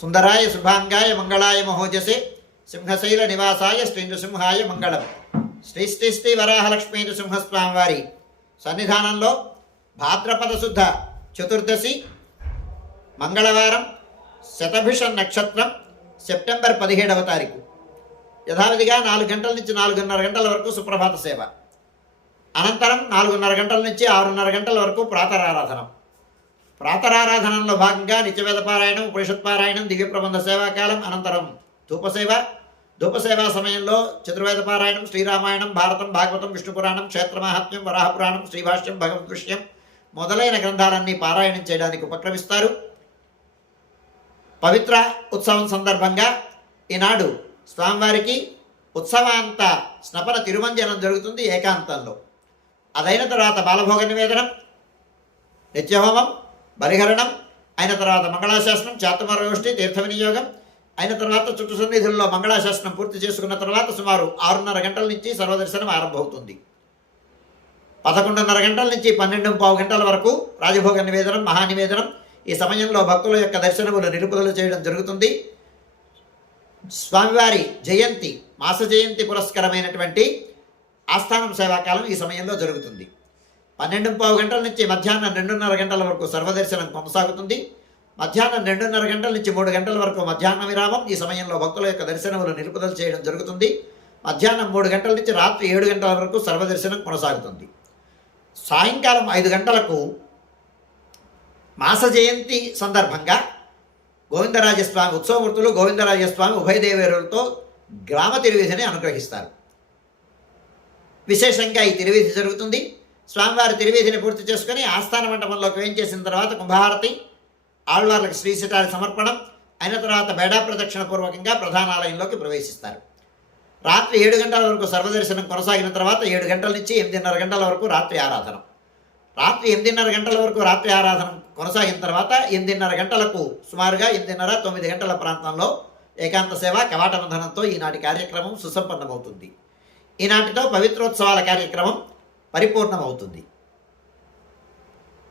సుందరాయ శుభాంగాయ మంగళాయ మహోజసే సింహశైల నివాసాయ శ్రీ నృసింహాయ మంగళం. శ్రీ శ్రీ శ్రీ వరాహలక్ష్మీ నృసింహస్వామి వారి సన్నిధానంలో భాద్రపద శుద్ధ చతుర్దశి మంగళవారం శతభిష నక్షత్రం సెప్టెంబర్ పదిహేడవ తారీఖు. యథావిధిగా నాలుగు గంటల నుంచి నాలుగున్నర గంటల వరకు సుప్రభాత సేవ. అనంతరం నాలుగున్నర గంటల నుంచి ఆరున్నర గంటల వరకు ప్రాతరారాధనం. ప్రాతరారాధనంలో భాగంగా నిత్యవేద పారాయణం ఉపనిషత్ పారాయణం దివ్య ప్రబంధ సేవాకాలం అనంతరం ధూపసేవ. ధూపసేవా సమయంలో చతుర్వేద పారాయణం శ్రీరామాయణం భారతం భాగవతం విష్ణు పురాణం క్షేత్రమాహాత్మ్యం వరాహపురాణం శ్రీభాష్యం భగవద్విషయం మొదలైన గ్రంథాలన్నీ పారాయణం చేయడానికి ఉపక్రమిస్తారు. పవిత్ర ఉత్సవం సందర్భంగా ఈనాడు స్వామివారికి ఉత్సవాంత స్నపన తిరుమంజనం జరుగుతుంది ఏకాంతంలో. అదైన తర్వాత బాలభోగ నివేదనం నిత్యహోమం బలిహరణం అయిన తర్వాత మంగళాశాసనం చాతుమరగోష్ఠి తీర్థ వినియోగం అయిన తర్వాత చుట్టు సన్నిధుల్లో మంగళాశాసనం పూర్తి చేసుకున్న తర్వాత సుమారు ఆరున్నర గంటల నుంచి సర్వదర్శనం ఆరంభమవుతుంది. పదకొండున్నర గంటల నుంచి పన్నెండు పావు గంటల వరకు రాజభోగ నివేదనం మహానివేదనం ఈ సమయంలో భక్తుల యొక్క దర్శనములు నిలుపుదల చేయడం జరుగుతుంది. స్వామివారి జయంతి మాస జయంతి పురస్కరమైనటువంటి ఆస్థానం సేవాకాలం ఈ సమయంలో జరుగుతుంది. పన్నెండు పావు గంటల నుంచి మధ్యాహ్నం రెండున్నర గంటల వరకు సర్వదర్శనం కొనసాగుతుంది. మధ్యాహ్నం రెండున్నర గంటల నుంచి మూడు గంటల వరకు మధ్యాహ్న విరామం. ఈ సమయంలో భక్తుల యొక్క దర్శనములు నిలుపుదల చేయడం జరుగుతుంది. మధ్యాహ్నం మూడు గంటల నుంచి రాత్రి ఏడు గంటల వరకు సర్వదర్శనం కొనసాగుతుంది. సాయంకాలం ఐదు గంటలకు మాస జయంతి సందర్భంగా గోవిందరాజస్వామి ఉత్సవమూర్తులు గోవిందరాజస్వామి ఉభయదేవేరులతో గ్రామ తిరువీధిని అనుగ్రహిస్తారు. విశేషంగా ఈ తిరువీధి జరుగుతుంది. స్వామివారి తిరువీధిని పూర్తి చేసుకుని ఆస్థాన మండపంలోకి వేయించేసిన తర్వాత కుంభహారతి ఆళ్వార్లకు శ్రీశటారి సమర్పణం అయిన తర్వాత బేడా ప్రదక్షిణ పూర్వకంగా ప్రధానాలయంలోకి ప్రవేశిస్తారు. రాత్రి ఏడు గంటల వరకు సర్వదర్శనం కొనసాగిన తర్వాత ఏడు గంటల నుంచి ఎనిమిదిన్నర గంటల వరకు రాత్రి ఆరాధన. రాత్రి ఎనిమిదిన్నర గంటల వరకు రాత్రి ఆరాధన కొనసాగిన తర్వాత ఎనిమిదిన్నర గంటలకు సుమారుగా ఎనిమిదిన్నర తొమ్మిది గంటల ప్రాంతంలో ఏకాంత సేవ కవాటబంధనంతో ఈనాటి కార్యక్రమం సుసంపన్నమవుతుంది. ఈనాటితో పవిత్రోత్సవాల కార్యక్రమం పరిపూర్ణమవుతుంది.